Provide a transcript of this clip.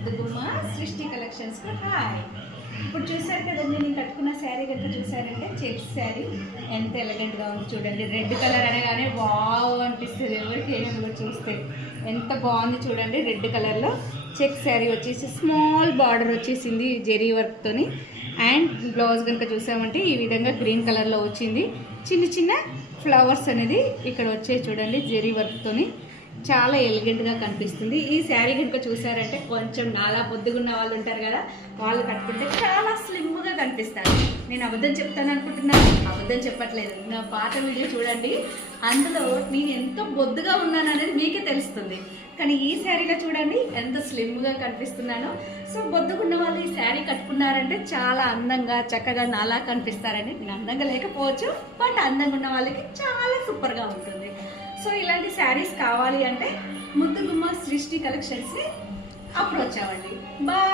ముద్దుగుమ్మ సృష్టి కలెక్షన్స్ కు హాయ్. ఇప్పుడు చూసారు కదండి, నేను కట్టుకున్న శారీ కనుక చూసారంటే చెక్స్ శారీ ఎంత ఎలిగెంట్గా ఉంది చూడండి. రెడ్ కలర్ అనగానే వావ్ అనిపిస్తుంది ఎవరికి కూడా చూస్తే. ఎంత బాగుంది చూడండి. రెడ్ కలర్లో చెక్ శారీ వచ్చేసి స్మాల్ బార్డర్ వచ్చేసింది జెరీ వర్క్తోని. అండ్ బ్లౌజ్ కనుక చూసామంటే ఈ విధంగా గ్రీన్ కలర్లో వచ్చింది. చిన్న చిన్న ఫ్లవర్స్ అనేది ఇక్కడ వచ్చాయి చూడండి జెరీ వర్క్తోని. చాలా ఎలిగెంట్గా కనిపిస్తుంది. ఈ శారీ కనుక చూసారంటే కొంచెం నాలా పొద్దుగున్న వాళ్ళు ఉంటారు కదా, వాళ్ళు కట్టుకుంటే చాలా స్లిమ్గా కనిపిస్తారు. నేను అబద్ధం చెప్తాను అనుకుంటున్నాను, అబద్ధం చెప్పట్లేదు. నా పాత వీడియో చూడండి, అందులో నేను ఎంతో బొద్దుగా ఉన్నాను అనేది మీకే తెలుస్తుంది. కానీ ఈ శారీలో చూడండి ఎంత స్లిమ్గా కనిపిస్తున్నానో. సో బొద్దుగున్న వాళ్ళు ఈ శారీ కట్టుకున్నారంటే చాలా అందంగా చక్కగా నాలా కనిపిస్తారండి. నేను అందంగా లేకపోవచ్చు, బట్ అందంగా ఉన్న వాళ్ళకి చాలా సూపర్గా ఉంటుంది. సో ఇలాంటి శారీస్ కావాలి అంటే ముద్దుగుమ్మ సృష్టి కలెక్షన్స్ని అప్రోచ్ అవ్వండి. బాయ్.